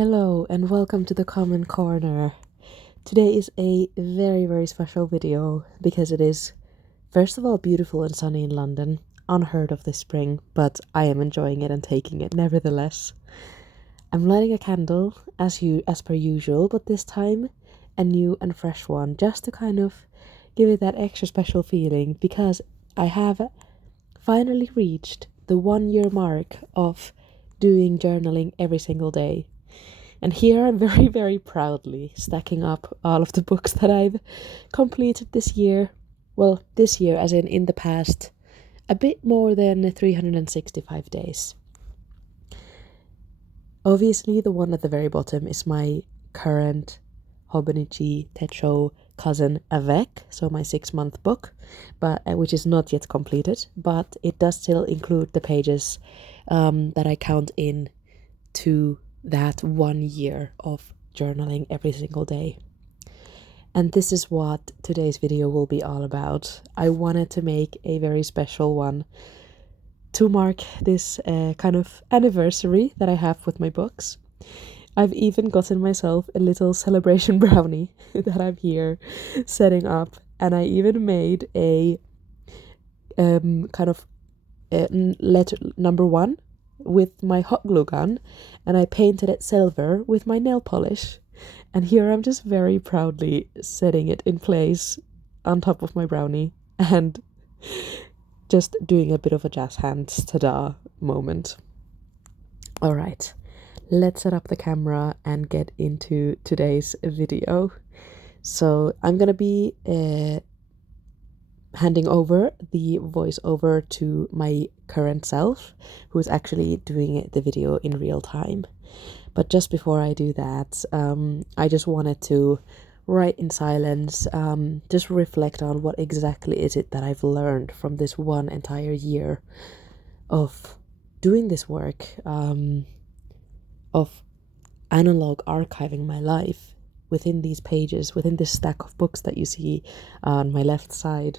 Hello and welcome to the Common Corner. Today is a very special video because it is, first of all, beautiful and sunny in London, unheard of this spring, but I am enjoying it and taking it nevertheless. I'm lighting a candle as per usual, but this time a new and fresh one, just to kind of give it that extra special feeling because I have finally reached the 1 year mark of doing journaling every single day. And here I'm very proudly stacking up all of the books that I've completed this year. Well, this year as in the past a bit more than 365 days. Obviously, the one at the very bottom is my current Hobonichi Techo cousin Avec, so my 6-month book, but which is not yet completed, but it does still include the pages that I count in to that 1 year of journaling every single day. And this is what today's video will be all about. I wanted to make a very special one to mark this kind of anniversary that I have with my books. I've even gotten myself a little celebration brownie that I'm here setting up, and I even made a kind of letter number 1 with my hot glue gun, and I painted it silver with my nail polish. And here I'm just very proudly setting it in place on top of my brownie and just doing a bit of a jazz hands ta-da moment. All right, let's set up the camera and get into today's video. So I'm gonna be handing over the voiceover to my current self, who is actually doing the video in real time. But just before I do that, I just wanted to write in silence, just reflect on what exactly is it that I've learned from this one entire year of doing this work, of analog archiving my life within these pages, within this stack of books that you see on my left side.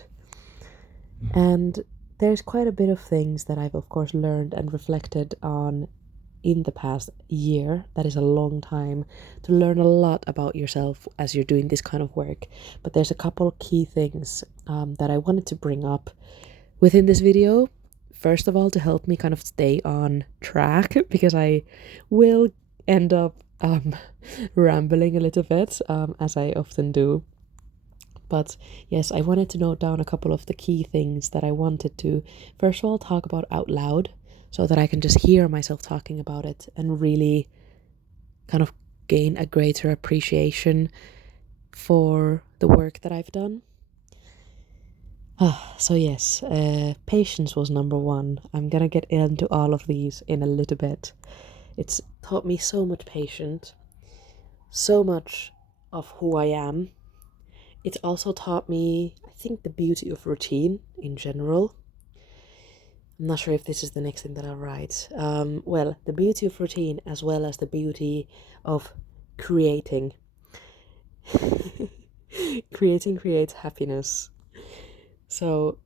And there's quite a bit of things that I've of course learned and reflected on in the past year. That is a long time to learn a lot about yourself as you're doing this kind of work. But there's a couple of key things that I wanted to bring up within this video. First of all, to help me kind of stay on track, because I will end up rambling a little bit, as I often do. But yes, I wanted to note down a couple of the key things that I wanted to, first of all, talk about out loud so that I can just hear myself talking about it and really kind of gain a greater appreciation for the work that I've done. So yes, patience was number 1. I'm gonna get into all of these in a little bit. It's taught me so much patience, so much of who I am. It's also taught me, I think, the beauty of routine in general. I'm not sure if this is the next thing that I'll write. Well, the beauty of routine as well as the beauty of creating. Creating creates happiness. So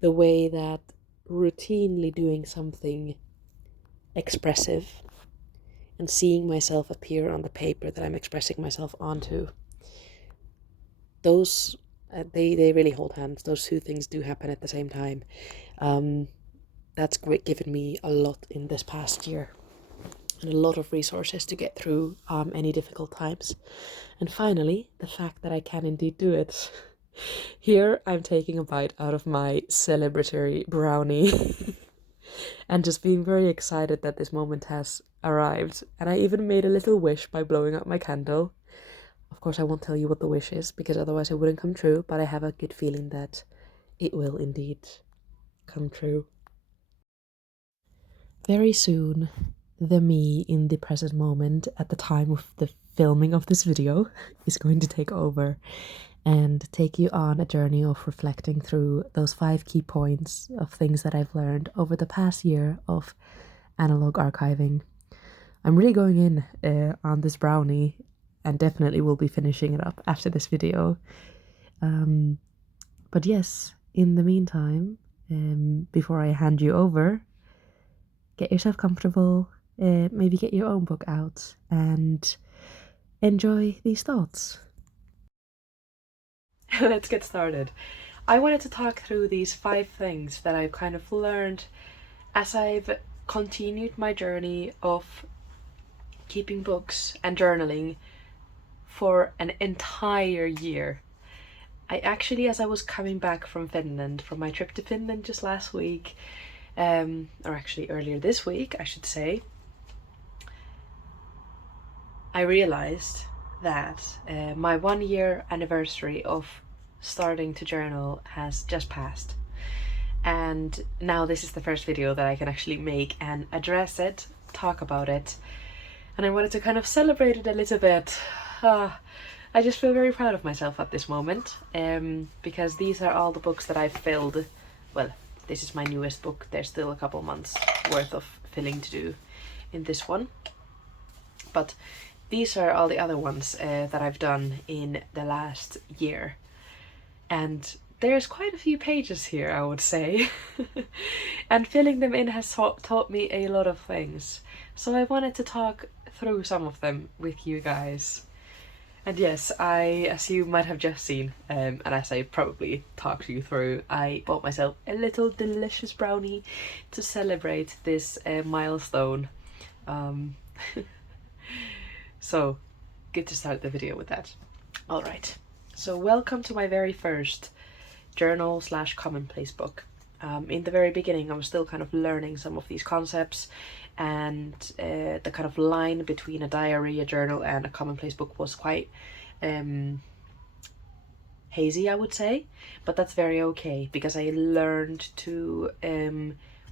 the way that routinely doing something expressive and seeing myself appear on the paper that I'm expressing myself onto, those they really hold hands. Those two things do happen at the same time. That's given me a lot in this past year and a lot of resources to get through any difficult times. And finally, the fact that I can indeed do it. Here I'm taking a bite out of my celebratory brownie and just being very excited that this moment has arrived. And I even made a little wish by blowing up my candle. Of course, I won't tell you what the wish is, because otherwise it wouldn't come true, but I have a good feeling that it will indeed come true. Very soon, the me in the present moment at the time of the filming of this video is going to take over and take you on a journey of reflecting through those 5 key points of things that I've learned over the past year of analog archiving. I'm really going in on this brownie, and definitely will be finishing it up after this video. But yes, in the meantime, before I hand you over, get yourself comfortable, maybe get your own book out and enjoy these thoughts. Let's get started. I wanted to talk through these 5 things that I've kind of learned as I've continued my journey of keeping books and journaling for an entire year. I actually, as I was coming back from Finland, from my trip to Finland just last week, or actually earlier this week, I should say, I realized that my 1-year anniversary of starting to journal has just passed. And now this is the first video that I can actually make and address it, talk about it. And I wanted to kind of celebrate it a little bit. I just feel very proud of myself at this moment, because these are all the books that I've filled. Well, this is my newest book. There's still a couple months worth of filling to do in this one. But these are all the other ones that I've done in the last year. And there's quite a few pages here, I would say. And filling them in has taught me a lot of things. So I wanted to talk through some of them with you guys. And yes, as you might have just seen, and as I probably talked you through, I bought myself a little delicious brownie to celebrate this milestone. So, good to start the video with that. Alright, so welcome to my very first journal/commonplace book. In the very beginning I was still kind of learning some of these concepts, and the kind of line between a diary, a journal and a commonplace book was quite hazy, I would say, but that's very okay because I learned to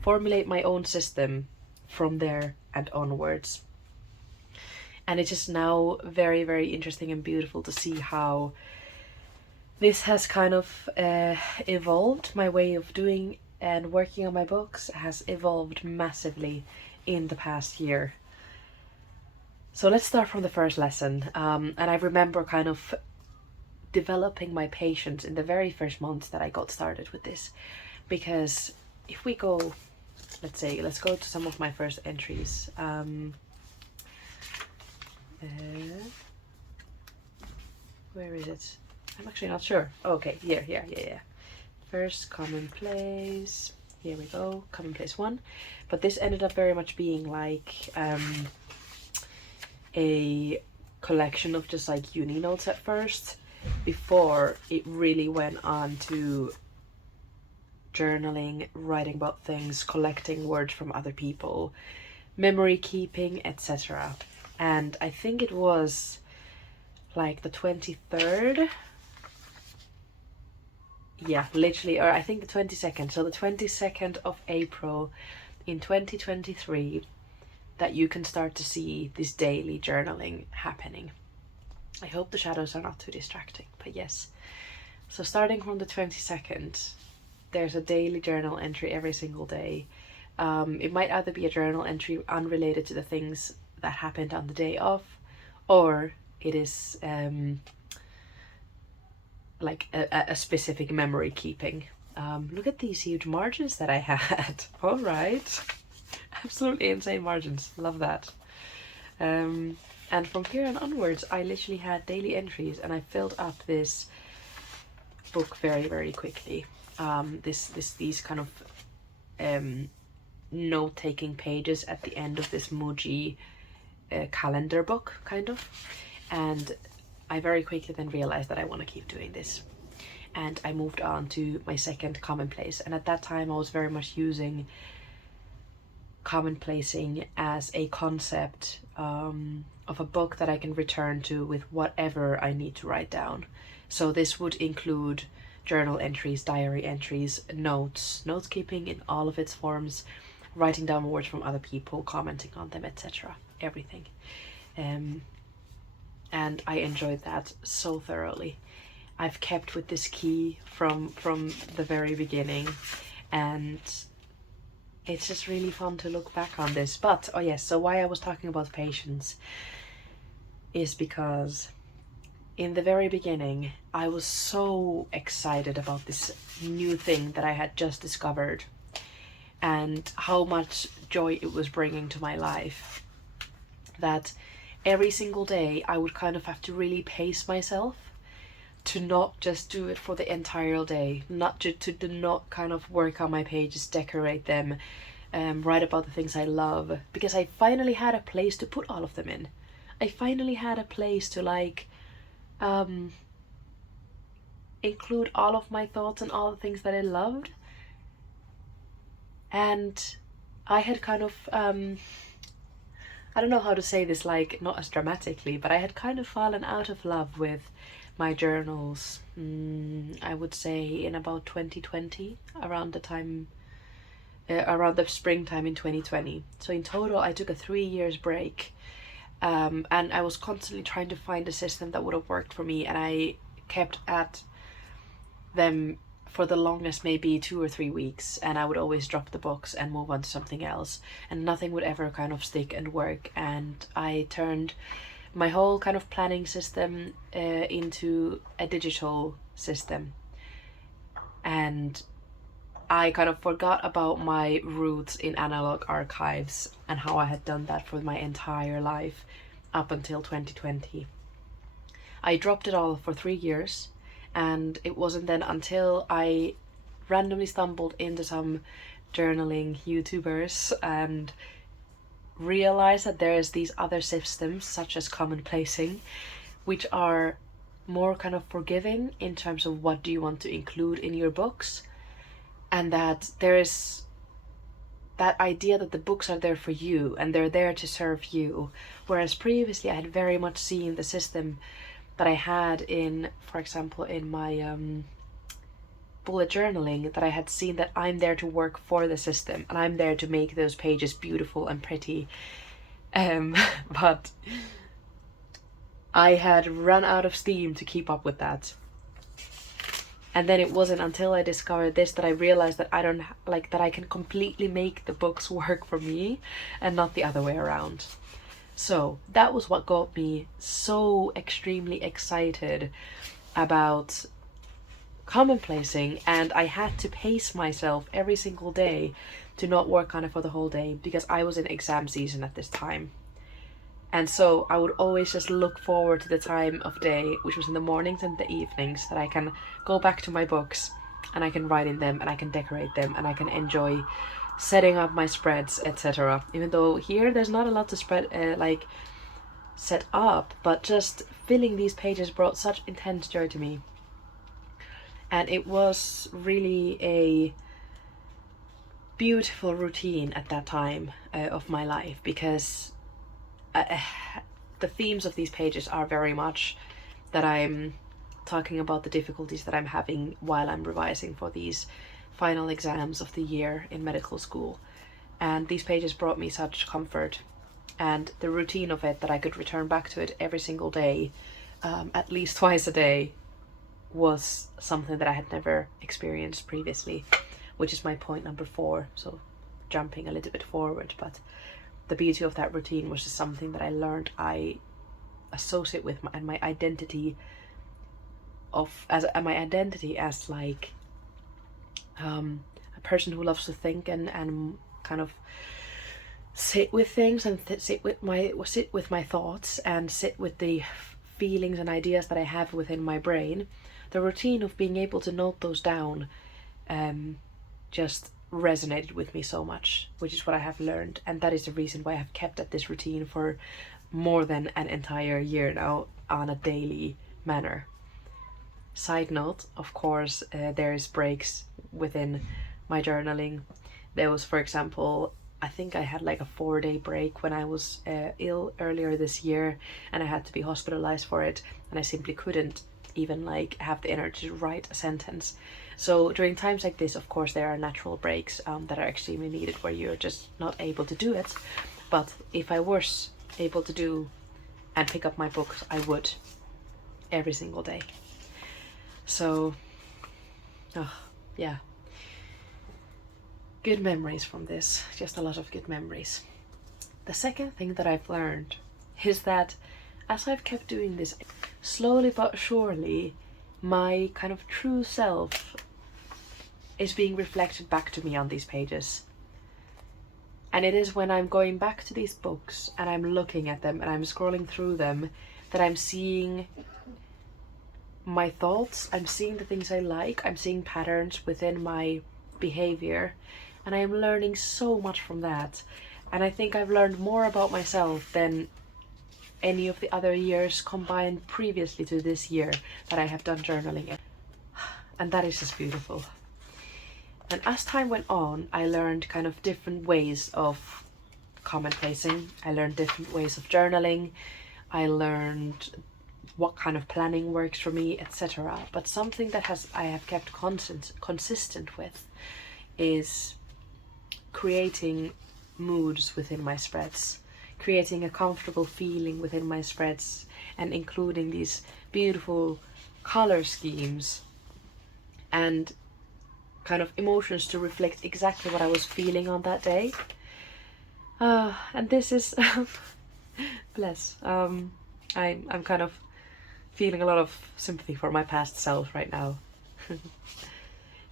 formulate my own system from there and onwards. And it's just now very, very interesting and beautiful to see how this has kind of evolved. My way of doing and working on my books has evolved massively in the past year. So let's start from the first lesson. And I remember kind of developing my patience in the very first month that I got started with this. Because if we go, let's go to some of my first entries. Where is it? I'm actually not sure. Okay, here, yeah. First commonplace. Here we go, commonplace 1. But this ended up very much being like a collection of just like uni notes at first, before it really went on to journaling, writing about things, collecting words from other people, memory keeping, etc. And I think it was like the 23rd. Yeah, literally, or I think the 22nd. So the 22nd of April in 2023 that you can start to see this daily journaling happening. I hope the shadows are not too distracting, but yes. So starting from the 22nd, there's a daily journal entry every single day. It might either be a journal entry unrelated to the things that happened on the day of, or it is like a specific memory keeping. Look at these huge margins that I had. All right. Absolutely insane margins. Love that. And from here on onwards, I literally had daily entries, and I filled up this book very, very quickly. These kind of note-taking pages at the end of this Muji calendar book, kind of. And I very quickly then realized that I want to keep doing this. And I moved on to my second commonplace. And at that time, I was very much using commonplacing as a concept of a book that I can return to with whatever I need to write down. So this would include journal entries, diary entries, notes keeping in all of its forms, writing down words from other people, commenting on them, etc. Everything. And I enjoyed that so thoroughly. I've kept with this key from the very beginning, and it's just really fun to look back on this. But oh yes, so why I was talking about patience is because in the very beginning I was so excited about this new thing that I had just discovered, and how much joy it was bringing to my life. That every single day I would kind of have to really pace myself to not just do it for the entire day, not to not kind of work on my pages, decorate them, write about the things I love, because I finally had a place to put all of them in. I finally had a place to like include all of my thoughts and all the things that I loved. And I had kind of I don't know how to say this, like, not as dramatically, but I had kind of fallen out of love with my journals, I would say in about 2020, around the time, around the springtime in 2020. So in total, I took a 3 years break, and I was constantly trying to find a system that would have worked for me, and I kept at them for the longest, maybe 2 or 3 weeks, and I would always drop the books and move on to something else, and nothing would ever kind of stick and work. And I turned my whole kind of planning system into a digital system, and I kind of forgot about my roots in analog archives and how I had done that for my entire life up until 2020. I dropped it all for 3 years, and it wasn't then until I randomly stumbled into some journaling YouTubers and realized that there's these other systems, such as commonplacing, which are more kind of forgiving in terms of what do you want to include in your books, and that there is that idea that the books are there for you and they're there to serve you. Whereas previously I had very much seen the system that I had in, for example, in my bullet journaling, that I had seen that I'm there to work for the system and I'm there to make those pages beautiful and pretty. But I had run out of steam to keep up with that. And then it wasn't until I discovered this that I realized that I don't like that I can completely make the books work for me and not the other way around. So that was what got me so extremely excited about commonplacing, and I had to pace myself every single day to not work on it for the whole day because I was in exam season at this time. And so I would always just look forward to the time of day, which was in the mornings and the evenings, that I can go back to my books and I can write in them and I can decorate them and I can enjoy setting up my spreads, etc. Even though here there's not a lot to spread like set up, but just filling these pages brought such intense joy to me. And it was really a beautiful routine at that time of my life, because the themes of these pages are very much that I'm talking about the difficulties that I'm having while I'm revising for these final exams of the year in medical school. And these pages brought me such comfort, and the routine of it, that I could return back to it every single day, at least twice a day, was something that I had never experienced previously, which is my point number 4. So jumping a little bit forward, but the beauty of that routine was just something that I learned I associate with my identity as like a person who loves to think and kind of sit with things and sit with my thoughts and sit with the feelings and ideas that I have within my brain. The routine of being able to note those down just resonated with me so much, which is what I have learned, and that is the reason why I have kept at this routine for more than an entire year now on a daily manner. Side note, of course, there's breaks within my journaling. There was, for example, I think I had like a 4-day break when I was ill earlier this year, and I had to be hospitalized for it, and I simply couldn't even like have the energy to write a sentence. So during times like this, of course, there are natural breaks that are extremely needed, where you're just not able to do it. But if I was able to do and pick up my books, I would every single day. So yeah, good memories from this, just a lot of good memories. The second thing that I've learned is that as I've kept doing this, slowly but surely, my kind of true self is being reflected back to me on these pages. And it is when I'm going back to these books and I'm looking at them and I'm scrolling through them that I'm seeing my thoughts, I'm seeing the things I like, I'm seeing patterns within my behavior, and I am learning so much from that. And I think I've learned more about myself than any of the other years combined previously to this year that I have done journaling in. And that is just beautiful. And as time went on, I learned kind of different ways of commonplacing. I learned different ways of journaling. I learned what kind of planning works for me, etc. But something that I have kept consistent with is creating moods within my spreads, creating a comfortable feeling within my spreads, and including these beautiful color schemes and kind of emotions to reflect exactly what I was feeling on that day. And this is bless. I'm kind of feeling a lot of sympathy for my past self right now.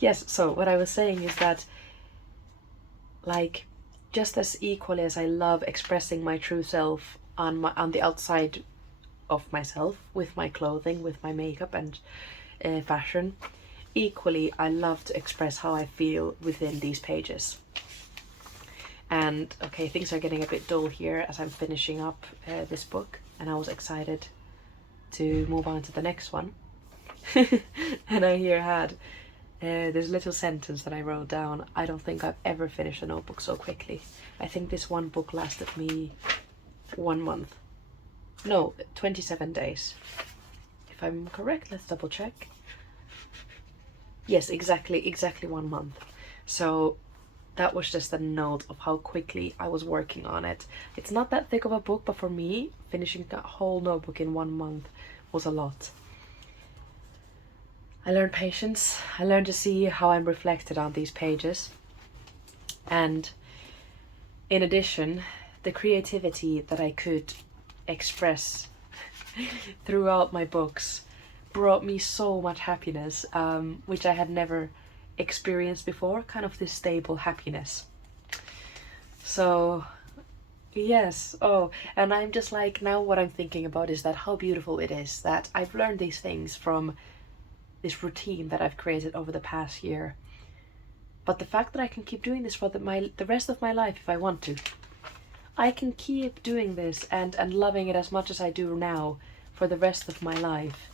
Yes, so what I was saying is that, like, just as equally as I love expressing my true self on the outside of myself, with my clothing, with my makeup and fashion, equally I love to express how I feel within these pages. And okay, things are getting a bit dull here as I'm finishing up this book, and I was excited to move on to the next one. And I here had this little sentence that I wrote down: I don't think I've ever finished a notebook so quickly. I think this one book lasted me 1 month. No, 27 days. If I'm correct, let's double check. Yes, exactly 1 month. So that was just a note of how quickly I was working on it. It's not that thick of a book, but for me, finishing a whole notebook in 1 month was a lot. I learned patience. I learned to see how I'm reflected on these pages. And in addition, the creativity that I could express throughout my books brought me so much happiness, which I had never experienced before, kind of this stable happiness. So yes, oh, and I'm just like, now what I'm thinking about is that how beautiful it is that I've learned these things from this routine that I've created over the past year. But the fact that I can keep doing this for the rest of my life if I want to. I can keep doing this and loving it as much as I do now for the rest of my life,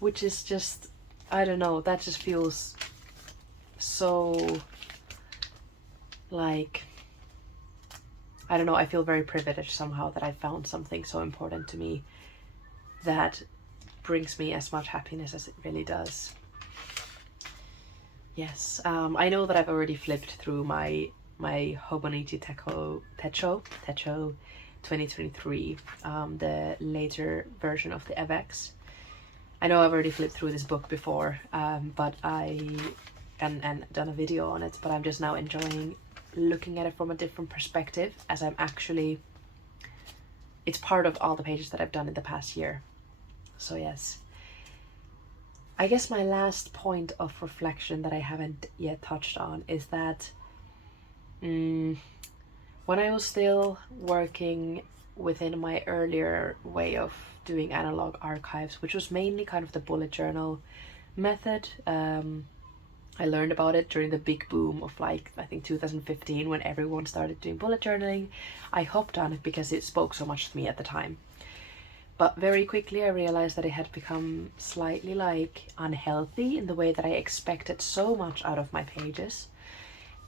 which is just, I don't know, that just feels so, like, I don't know, I feel very privileged somehow that I found something so important to me that brings me as much happiness as it really does. Yes, I know that I've already flipped through my Hobonichi Techo 2023, the later version of the EVEX. I know I've already flipped through this book before, but and done a video on it, but I'm just now enjoying looking at it from a different perspective, as I'm actually, it's part of all the pages that I've done in the past year. So yes, I guess my last point of reflection that I haven't yet touched on is that when I was still working within my earlier way of doing analog archives, which was mainly kind of the bullet journal method, I learned about it during the big boom of, like, I think 2015, when everyone started doing bullet journaling. I hopped on it because it spoke so much to me at the time. But very quickly I realized that it had become slightly, like, unhealthy in the way that I expected so much out of my pages.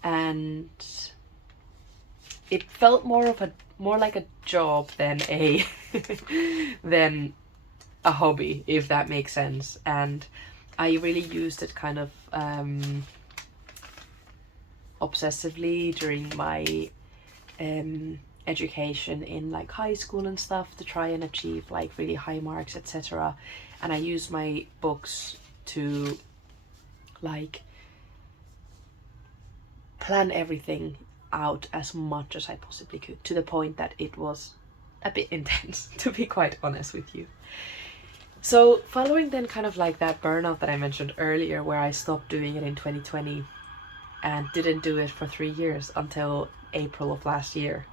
And it felt more like a job than a than a hobby, if that makes sense. And I really used it kind of obsessively during my education in, like, high school and stuff, to try and achieve, like, really high marks, etc. And I used my books to, like, plan everything out as much as I possibly could, to the point that it was a bit intense, to be quite honest with you. So following then kind of like that burnout that I mentioned earlier, where I stopped doing it in 2020 and didn't do it for 3 years until April of last year.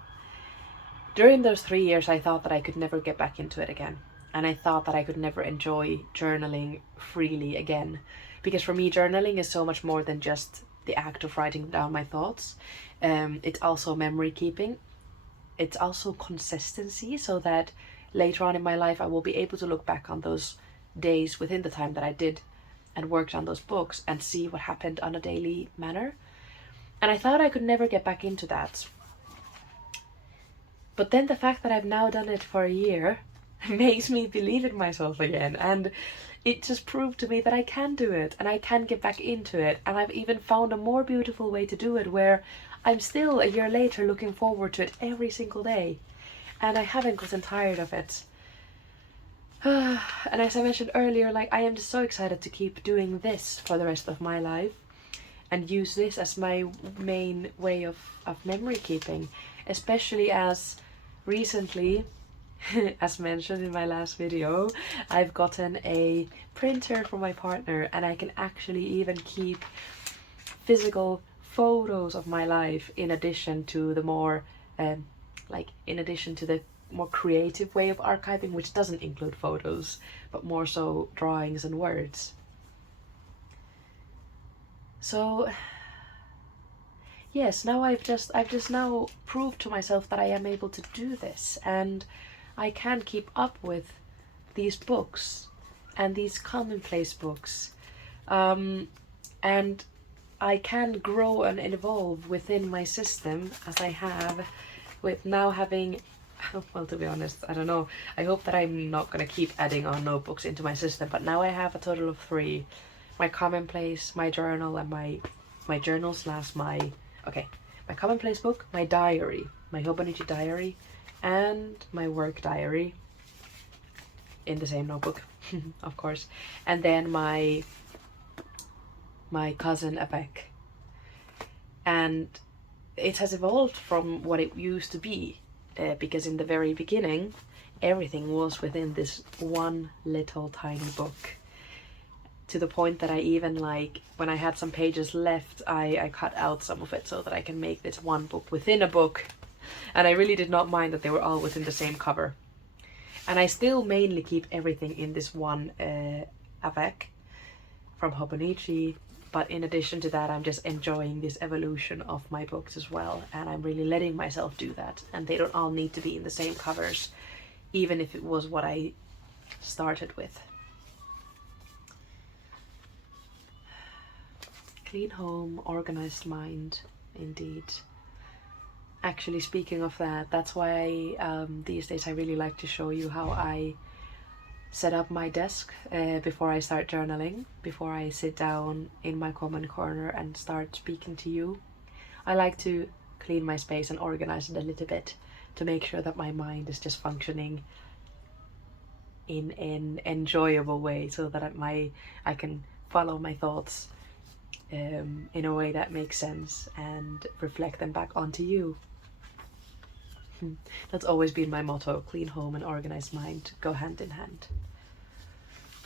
During those 3 years, I thought that I could never get back into it again. And I thought that I could never enjoy journaling freely again. Because for me, journaling is so much more than just the act of writing down my thoughts. It's also memory keeping. It's also consistency, so that later on in my life, I will be able to look back on those days within the time that I did and worked on those books and see what happened on a daily manner. And I thought I could never get back into that. But then the fact that I've now done it for a year makes me believe in myself again. And it just proved to me that I can do it and I can get back into it. And I've even found a more beautiful way to do it, where I'm still a year later looking forward to it every single day. And I haven't gotten tired of it. And as I mentioned earlier, like, I am just so excited to keep doing this for the rest of my life and use this as my main way of memory keeping, especially as recently, as mentioned in my last video, I've gotten a printer for my partner, and I can actually even keep physical photos of my life in addition to the more more creative way of archiving, which doesn't include photos but more so drawings and words. So yes, now I've just now proved to myself that I am able to do this, and I can keep up with these books and these commonplace books, and I can grow and evolve within my system, as I have with now having, well, to be honest, I don't know, I hope that I'm not going to keep adding on notebooks into my system, but now I have a total of 3. My commonplace, my journal, and my journal slash my commonplace book, my diary, my Hobonichi diary, and my work diary in the same notebook, of course, and then my cousin Avec. And it has evolved from what it used to be, because in the very beginning everything was within this one little tiny book, to the point that I even, like, when I had some pages left, I cut out some of it so that I can make this one book within a book. And I really did not mind that they were all within the same cover. And I still mainly keep everything in this one Avec from Hobonichi, but in addition to that, I'm just enjoying this evolution of my books as well, and I'm really letting myself do that. And they don't all need to be in the same covers, even if it was what I started with. Clean home, organized mind, indeed. Actually, speaking of that, that's why these days I really like to show you how I set up my desk before I start journaling, before I sit down in my common corner and start speaking to you. I like to clean my space and organize it a little bit to make sure that my mind is just functioning in an enjoyable way, so that I can follow my thoughts in a way that makes sense and reflect them back onto you. That's always been my motto: clean home and organized mind go hand in hand.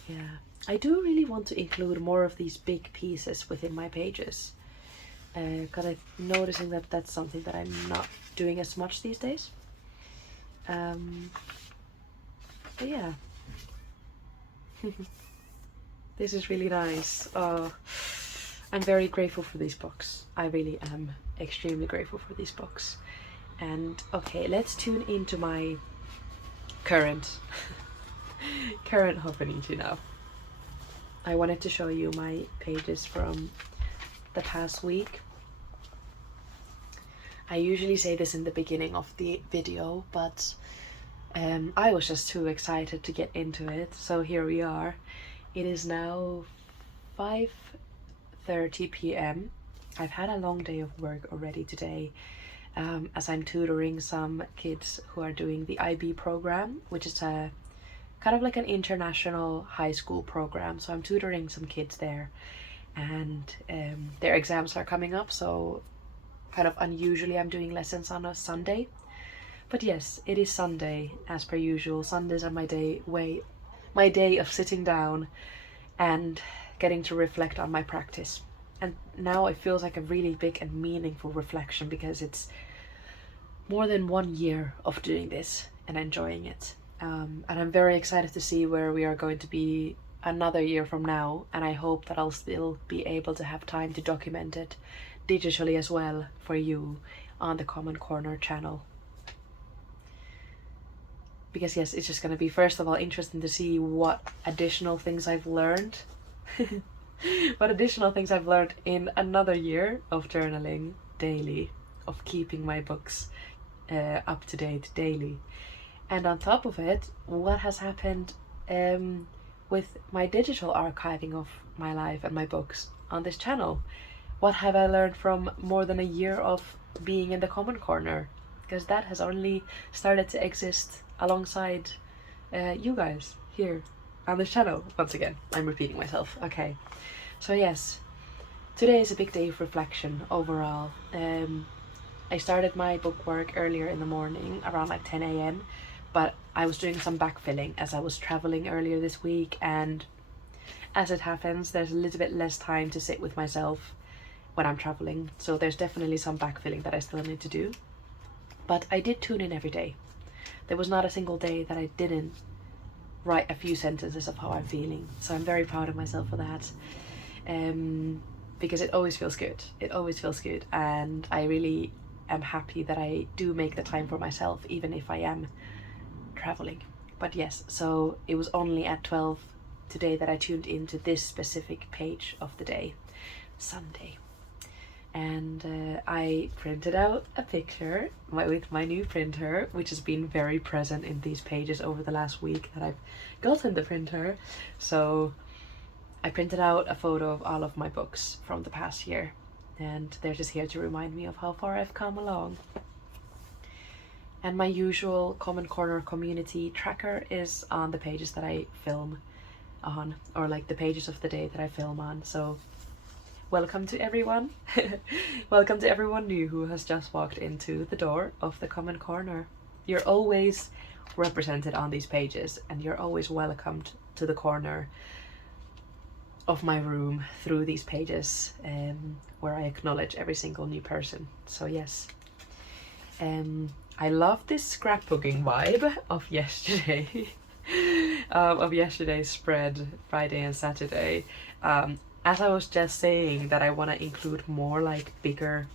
Yeah, I do really want to include more of these big pieces within my pages, because I'm noticing that that's something that I'm not doing as much these days. But yeah, this is really nice. I'm very grateful for these books. I really am extremely grateful for these books. And okay, let's tune into my current Hobonichi now. I wanted to show you my pages from the past week. I usually say this in the beginning of the video, but I was just too excited to get into it, so here we are. It is now 5:30 p.m. I've had a long day of work already today, as I'm tutoring some kids who are doing the IB program, which is a kind of like an international high school program. So I'm tutoring some kids there, and their exams are coming up, so kind of unusually I'm doing lessons on a Sunday. But yes, it is Sunday as per usual. Sundays are my day of sitting down and getting to reflect on my practice. And now it feels like a really big and meaningful reflection, because it's more than 1 year of doing this and enjoying it. And I'm very excited to see where we are going to be another year from now, and I hope that I'll still be able to have time to document it digitally as well for you on the Common Corner channel. Because yes, it's just going to be, first of all, interesting to see what additional things I've learned. What additional things I've learned in another year of journaling daily, of keeping my books up to date daily. And on top of it, what has happened with my digital archiving of my life and my books on this channel. What have I learned from more than a year of being in the Common Corner? Because that has only started to exist alongside you guys here on this channel. Once again, I'm repeating myself. Okay, so yes, today is a big day of reflection overall. I started my book work earlier in the morning, around like 10 a.m, but I was doing some backfilling as I was traveling earlier this week, and as it happens, there's a little bit less time to sit with myself when I'm traveling, so there's definitely some backfilling that I still need to do. But I did tune in every day. There was not a single day that I didn't write a few sentences of how I'm feeling, so I'm very proud of myself for that. Because it always feels good. It always feels good, and I really am happy that I do make the time for myself, even if I am traveling. But yes, so it was only at 12 today that I tuned into this specific page of the day, Sunday. And I printed out a picture with my new printer, which has been very present in these pages over the last week that I've gotten the printer. So I printed out a photo of all of my books from the past year, and they're just here to remind me of how far I've come along. And my usual Common Corner community tracker is on the pages that I film on, or like the pages of the day that I film on. So welcome to everyone. Welcome to everyone new who has just walked into the door of the Common Corner. You're always represented on these pages, and you're always welcomed to the corner of my room through these pages, where I acknowledge every single new person. So yes, I love this scrapbooking vibe of yesterday. Of yesterday's spread, Friday and Saturday. As I was just saying that I want to include more like bigger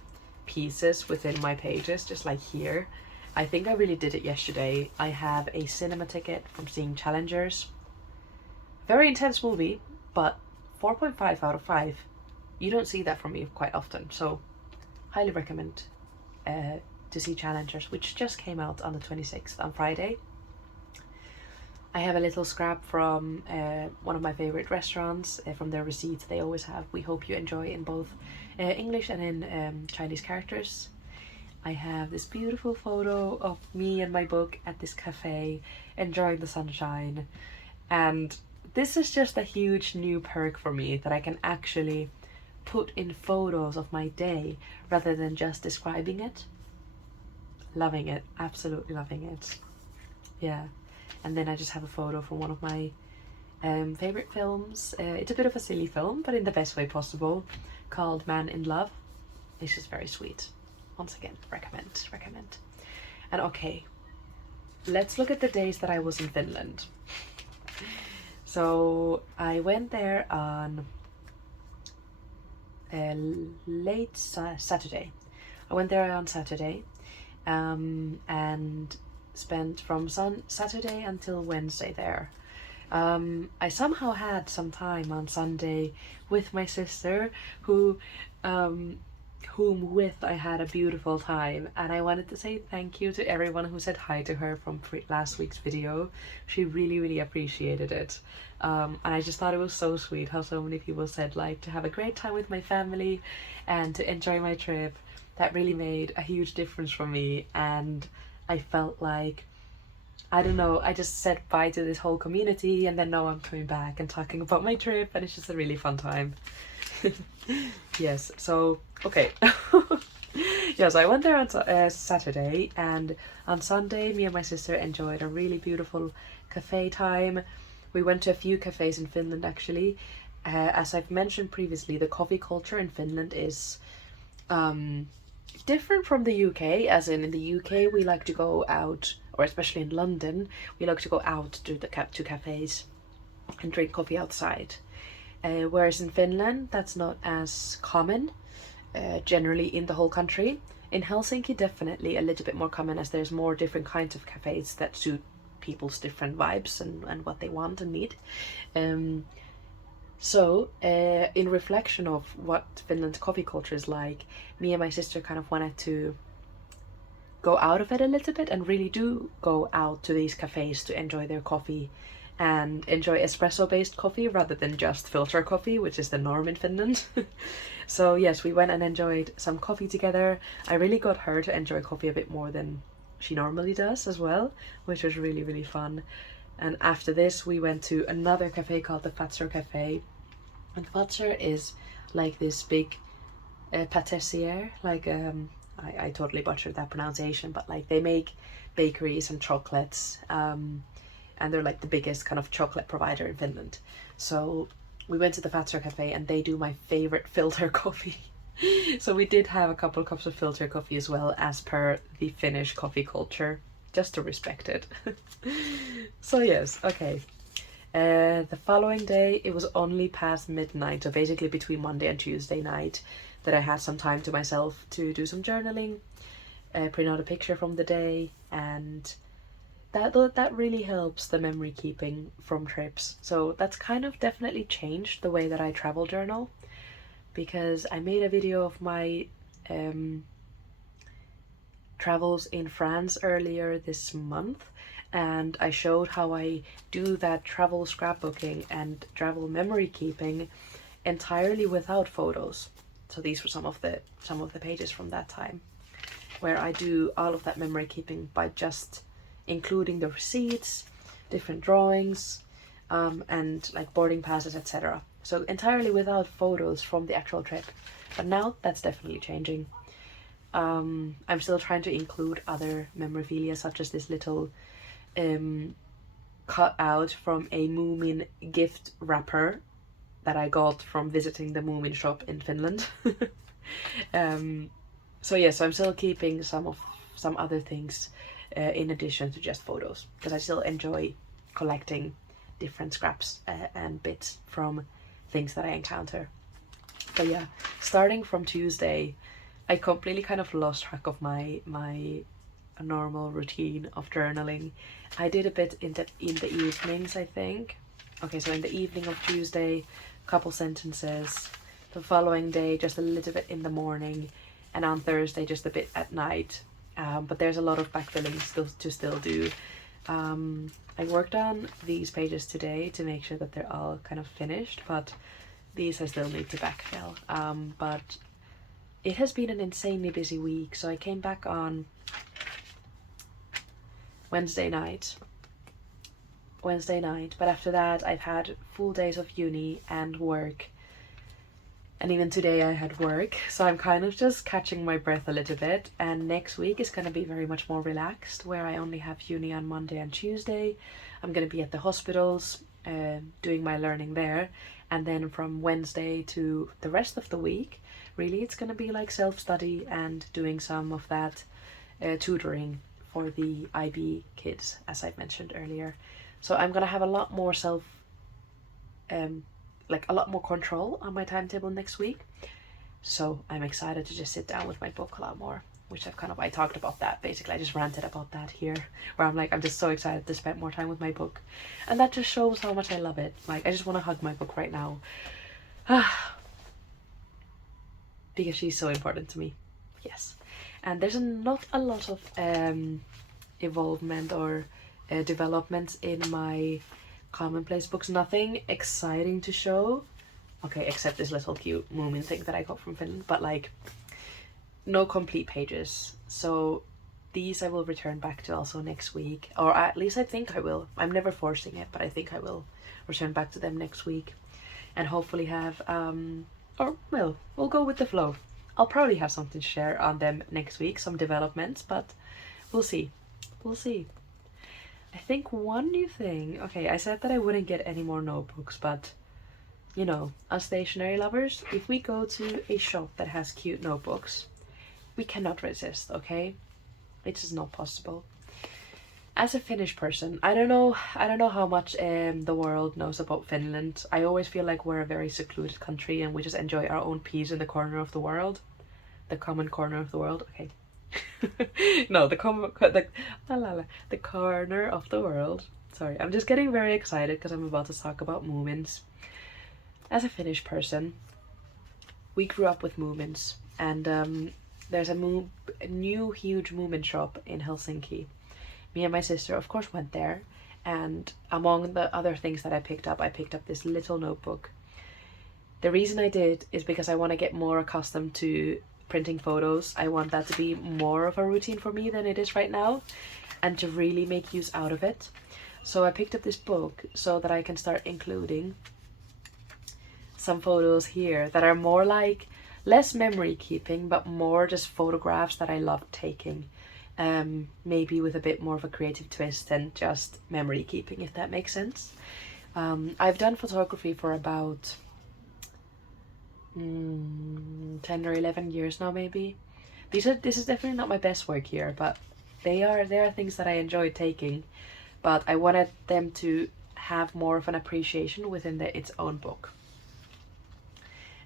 pieces within my pages, just like here. I think I really did it yesterday. I have a cinema ticket from seeing Challengers. Very intense movie, but 4.5 out of 5. You don't see that from me quite often, so highly recommend to see Challengers, which just came out on the 26th on Friday. I have a little scrap from one of my favorite restaurants, from their receipts they always have. We hope you enjoy in both English and in Chinese characters. I have this beautiful photo of me and my book at this cafe, enjoying the sunshine. And this is just a huge new perk for me, that I can actually put in photos of my day rather than just describing it. Loving it, absolutely loving it. Yeah. And then I just have a photo from one of my favorite films. It's a bit of a silly film, but in the best way possible, called Man in Love. It's just very sweet. Once again, recommend. And okay, let's look at the days that I was in Finland. So I went there on late Saturday. I went there on Saturday, and spent from Saturday until Wednesday there. I somehow had some time on Sunday with my sister, whom with I had a beautiful time, and I wanted to say thank you to everyone who said hi to her from last week's video. She really appreciated it, and I just thought it was so sweet how so many people said like to have a great time with my family and to enjoy my trip. That really made a huge difference for me, and I felt like, I don't know, I just said bye to this whole community, and then now I'm coming back and talking about my trip, and it's just a really fun time. Yes, so, okay. Yes, I went there on Saturday, and on Sunday, me and my sister enjoyed a really beautiful cafe time. We went to a few cafes in Finland, actually. As I've mentioned previously, the coffee culture in Finland is different from the UK, as in the UK we like to go out, or especially in London, we like to go out to to cafes and drink coffee outside. Whereas in Finland, that's not as common, generally in the whole country. In Helsinki, definitely a little bit more common, as there's more different kinds of cafes that suit people's different vibes and what they want and need. So, in reflection of what Finland's coffee culture is like, me and my sister kind of wanted to go out of it a little bit and really do go out to these cafes to enjoy their coffee and enjoy espresso based coffee rather than just filter coffee, which is the norm in Finland. So yes, we went and enjoyed some coffee together. I really got her to enjoy coffee a bit more than she normally does as well, which was really, really fun. And after this, we went to another cafe called the Fatser Cafe. And Fatser is like this big patissier, like I totally butchered that pronunciation, but like they make bakeries and chocolates, and they're like the biggest kind of chocolate provider in Finland. So we went to the Fatser Cafe and they do my favorite filter coffee. So we did have a couple of cups of filter coffee as well, as per the Finnish coffee culture, just to respect it. So yes, okay. The following day, it was only past midnight, so basically between Monday and Tuesday night, that I had some time to myself to do some journaling, print out a picture from the day, and that really helps the memory keeping from trips. So that's kind of definitely changed the way that I travel journal, because I made a video of my travels in France earlier this month, and I showed how I do that travel scrapbooking and travel memory keeping entirely without photos. So these were some of the pages from that time, where I do all of that memory keeping by just including the receipts, different drawings, and like boarding passes, etc. So entirely without photos from the actual trip. But now that's definitely changing. I'm still trying to include other memorabilia, such as this little cut out from a Moomin gift wrapper that I got from visiting the Moomin shop in Finland. So yes, I'm still keeping some other things in addition to just photos, because I still enjoy collecting different scraps and bits from things that I encounter. But yeah, starting from Tuesday, I completely kind of lost track of my normal routine of journaling. I did a bit in the evenings, I think. Okay, so in the evening of Tuesday, a couple sentences. The following day, just a little bit in the morning, and on Thursday, just a bit at night. But there's a lot of backfilling to still do. I worked on these pages today to make sure that they're all kind of finished, but these I still need to backfill. But it has been an insanely busy week, so I came back on Wednesday night, but after that I've had full days of uni and work, and even today I had work, so I'm kind of just catching my breath a little bit. And next week is going to be very much more relaxed, where I only have uni on Monday and Tuesday. I'm going to be at the hospitals doing my learning there, and then from Wednesday to the rest of the week, really it's going to be like self-study and doing some of that tutoring for the IB kids, as I mentioned earlier. So I'm gonna have a lot more a lot more control on my timetable next week. So I'm excited to just sit down with my book a lot more, which I talked about that basically. I just ranted about that here, where I'm just so excited to spend more time with my book, and that just shows how much I love it. Like, I just want to hug my book right now, because she's so important to me. Yes, and there's not a lot of evolvement or developments in my commonplace books. Nothing exciting to show, okay, except this little cute Moomin thing that I got from Finland, but like no complete pages. So these I will return back to also next week, or at least I think I will. I'm never forcing it, but I think I will return back to them next week, and hopefully have we'll go with the flow. I'll probably have something to share on them next week, some developments, but we'll see. I think one new thing, okay, I said that I wouldn't get any more notebooks, but you know, us stationery lovers, if we go to a shop that has cute notebooks, we cannot resist, okay? It is not possible. As a Finnish person, I don't know how much the world knows about Finland. I always feel like we're a very secluded country and we just enjoy our own peace in the corner of the world. The common corner of the world, okay. No, the corner of the world. Sorry, I'm just getting very excited because I'm about to talk about movements. As a Finnish person, we grew up with movements, and there's a new huge movement shop in Helsinki. Me and my sister, of course, went there, and among the other things that I picked up this little notebook. The reason I did is because I want to get more accustomed to printing photos. I want that to be more of a routine for me than it is right now, and to really make use out of it. So I picked up this book so that I can start including some photos here that are more like less memory keeping, but more just photographs that I love taking. Maybe with a bit more of a creative twist than just memory keeping, if that makes sense. I've done photography for about 10 or 11 years now, maybe. This is definitely not my best work here, but they are things that I enjoy taking, but I wanted them to have more of an appreciation within its own book.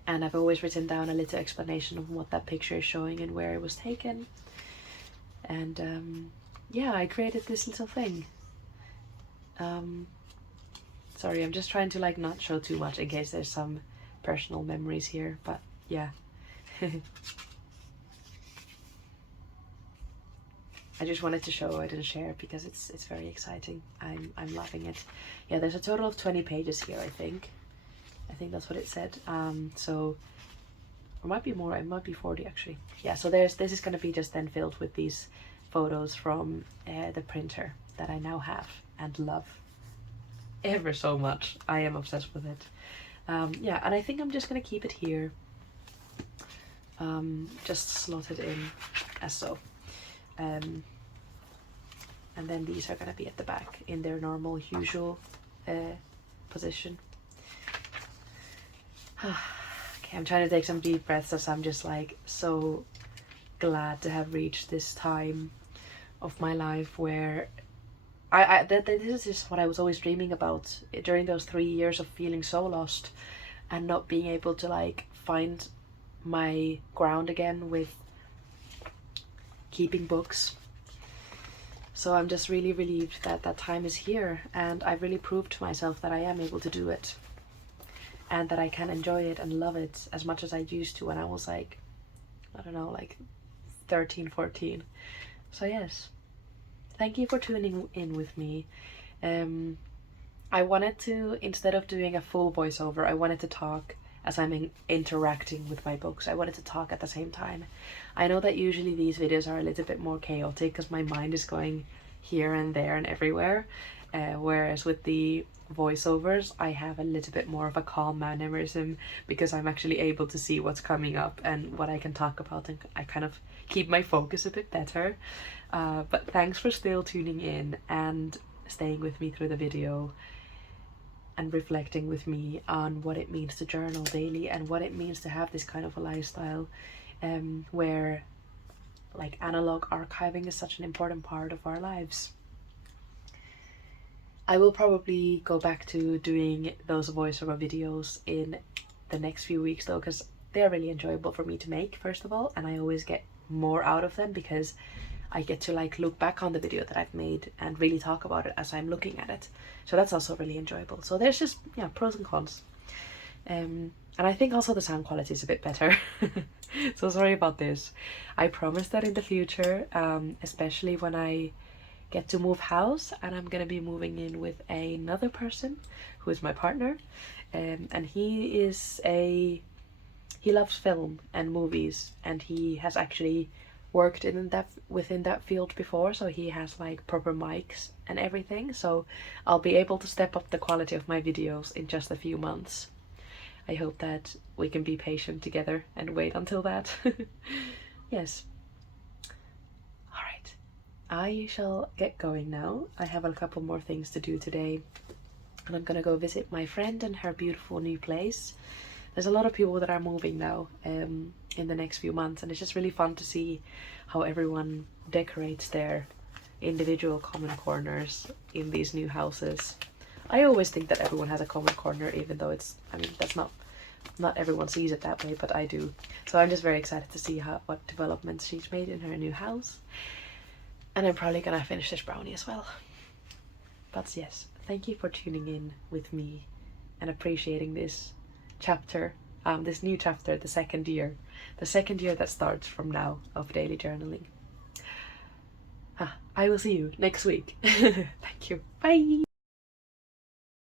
And I've always written down a little explanation of what that picture is showing and where it was taken. And yeah, I created this little thing. Sorry, I'm just trying to like not show too much in case there's some personal memories here, but yeah. I just wanted to show it and share because it's very exciting. I'm loving it. Yeah, there's a total of 20 pages here, I think. I think that's what it said. So it might be more, it might be 40 actually. Yeah, so this is going to be just then filled with these photos from the printer that I now have and love ever so much. I am obsessed with it. Yeah, and I think I'm just going to keep it here. Just slot it in as so. And then these are going to be at the back in their normal, usual position. Okay, I'm trying to take some deep breaths as I'm just like so glad to have reached this time of my life where this is just what I was always dreaming about during those 3 years of feeling so lost and not being able to like find my ground again with keeping books. So I'm just really relieved that that time is here, and I've really proved to myself that I am able to do it and that I can enjoy it and love it as much as I used to when I was like, I don't know, like 13, 14. So yes, thank you for tuning in with me. I wanted to, instead of doing a full voiceover, I wanted to talk as I'm interacting with my books. I wanted to talk at the same time. I know that usually these videos are a little bit more chaotic because my mind is going here and there and everywhere, whereas with the voiceovers I have a little bit more of a calm mannerism because I'm actually able to see what's coming up and what I can talk about, and I kind of keep my focus a bit better. But thanks for still tuning in and staying with me through the video and reflecting with me on what it means to journal daily and what it means to have this kind of a lifestyle, where like analog archiving is such an important part of our lives. I will probably go back to doing those voiceover videos in the next few weeks though, because they're really enjoyable for me to make, first of all, and I always get more out of them because I get to like look back on the video that I've made and really talk about it as I'm looking at it. So that's also really enjoyable. So there's just, yeah, pros and cons. And I think also the sound quality is a bit better. So sorry about this. I promise that in the future, especially when I get to move house and I'm gonna be moving in with another person who is my partner, and he loves film and movies, and he has actually worked within that field before, so he has like proper mics and everything, so I'll be able to step up the quality of my videos in just a few months. I hope that we can be patient together and wait until that. Yes. Alright, I shall get going now. I have a couple more things to do today, and I'm gonna go visit my friend and her beautiful new place. there's a lot of people that are moving now in the next few months, and it's just really fun to see how everyone decorates their individual common corners in these new houses. I always think that everyone has a common corner, even though it's, I mean, that's not everyone sees it that way, but I do. So I'm just very excited to see what developments she's made in her new house. And I'm probably gonna finish this brownie as well. But yes, thank you for tuning in with me and appreciating this chapter, this new chapter, the second year that starts from now of daily journaling. I will see you next week. Thank you. Bye.